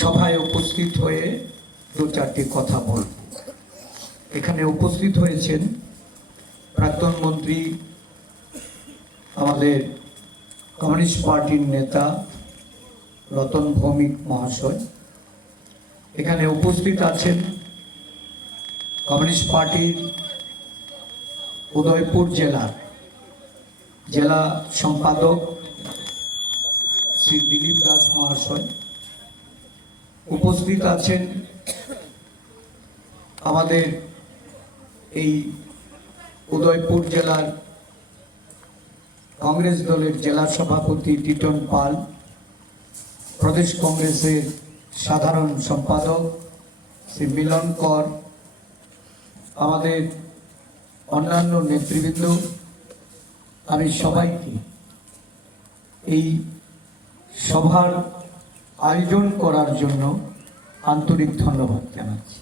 সভায় উপস্থিত হয়ে দু চারটি কথা বলব। এখানে উপস্থিত হয়েছেন প্রাক্তন মন্ত্রী, আমাদের কমিউনিস্ট পার্টির নেতা রতন ভৌমিক মহাশয়। এখানে উপস্থিত আছেন কমিউনিস্ট পার্টির উদয়পুর জেলার জেলা সম্পাদক শ্রী দিলীপ দাস মহাশয়। উপস্থিত আছেন আমাদের এই উদয়পুর জেলার কংগ্রেস দলের জেলা সভাপতি টিটন পাল, প্রদেশ কংগ্রেসের সাধারণ সম্পাদক শ্রী মিলন কর, আমাদের অন্যান্য নেতৃবৃন্দ, আমি সবাইকে এই সভার আয়োজন করার জন্য আন্তরিক ধন্যবাদ জানাচ্ছি।